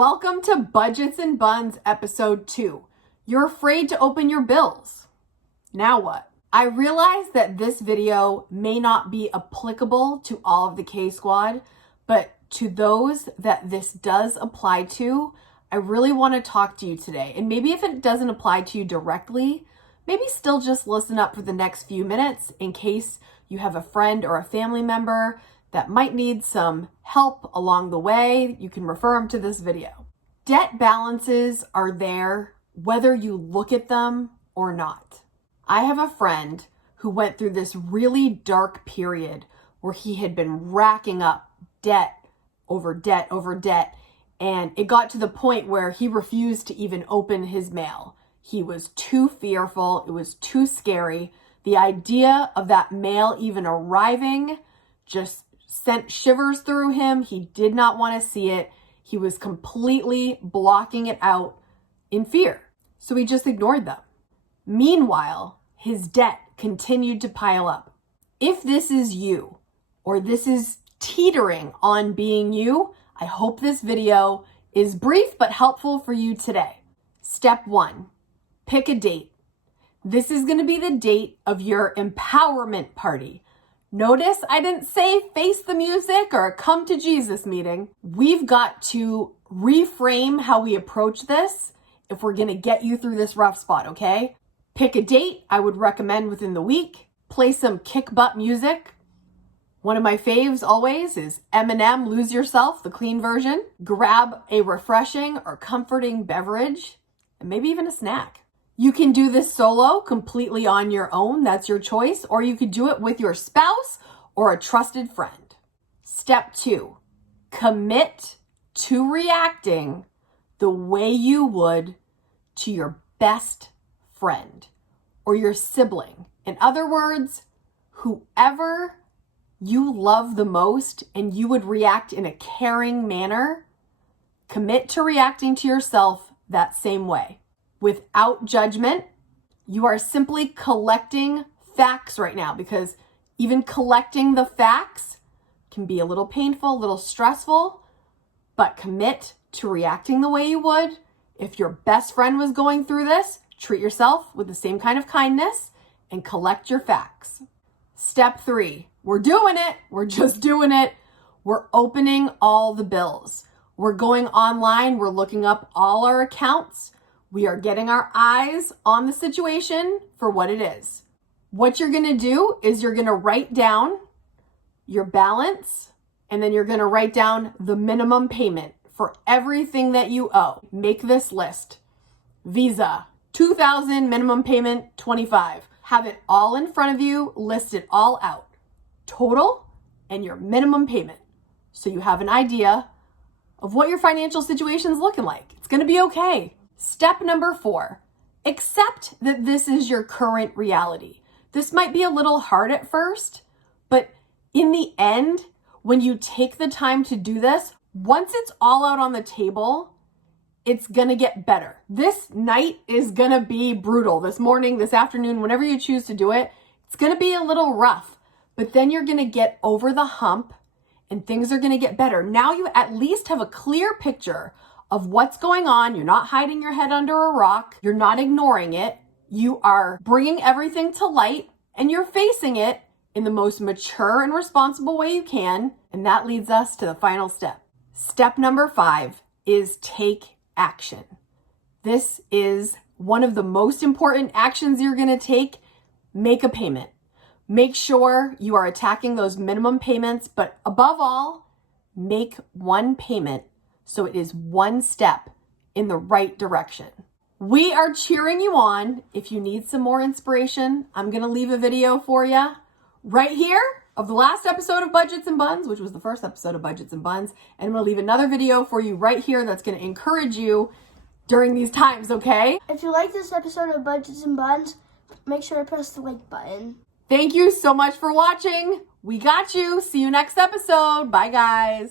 Welcome to Budgets and Buns episode 2. You're afraid to open your bills. Now what? I realize that this video may not be applicable to all of the K-Squad, but to those that this does apply to, I really want to talk to you today. And maybe if it doesn't apply to you directly, maybe still just listen up for the next few minutes in case you have a friend or a family member that might need some help along the way. You can refer them to this video. Debt balances are there whether you look at them or not. I have a friend who went through this really dark period where he had been racking up debt over debt over debt, and it got to the point where he refused to even open his mail. He was too fearful. It was too scary. The idea of that mail even arriving just sent shivers through him. He did not want to see it. He was completely blocking it out in fear. So he just ignored them. Meanwhile, his debt continued to pile up. If this is you, or this is teetering on being you, I hope this video is brief but helpful for you today. Step 1, pick a date. This is going to be the date of your empowerment party. Notice I didn't say face the music or come to Jesus meeting. We've got to reframe how we approach this if we're going to get you through this rough spot, okay? Pick a date. I would recommend within the week. Play some kick butt music. One of my faves always is Eminem, Lose Yourself, the clean version. Grab a refreshing or comforting beverage and maybe even a snack. You can do this solo, completely on your own. That's your choice. Or you could do it with your spouse or a trusted friend. Step 2, commit to reacting the way you would to your best friend or your sibling. In other words, whoever you love the most and you would react in a caring manner, commit to reacting to yourself that same way. Without judgment. You are simply collecting facts right now, because even collecting the facts can be a little painful, a little stressful, but commit to reacting the way you would. If your best friend was going through this, treat yourself with the same kind of kindness and collect your facts. Step 3, we're doing it. We're just doing it. We're opening all the bills. We're going online. We're looking up all our accounts. We are getting our eyes on the situation for what it is. What you're going to do is you're going to write down your balance, and then you're going to write down the minimum payment for everything that you owe. Make this list. Visa, $2,000, minimum payment, $25. Have it all in front of you, list it all out. Total and your minimum payment. So you have an idea of what your financial situation is looking like. It's going to be okay. Step number 4, accept that this is your current reality. This might be a little hard at first, but in the end, when you take the time to do this, once it's all out on the table, it's gonna get better. This night is gonna be brutal. This morning, this afternoon, whenever you choose to do it, it's gonna be a little rough, but then you're gonna get over the hump and things are gonna get better. Now you at least have a clear picture of what's going on. You're not hiding your head under a rock. You're not ignoring it. You are bringing everything to light and you're facing it in the most mature and responsible way you can. And that leads us to the final step. Step number 5 is take action. This is one of the most important actions you're going to take. Make a payment. Make sure you are attacking those minimum payments, but above all, make one payment. So it is one step in the right direction. We are cheering you on. If you need some more inspiration, I'm going to leave a video for you right here of the last episode of Budgets and Buns, which was the first episode of Budgets and Buns. And I'm going to leave another video for you right here that's going to encourage you during these times, okay? If you like this episode of Budgets and Buns, make sure to press the like button. Thank you so much for watching. We got you. See you next episode. Bye, guys.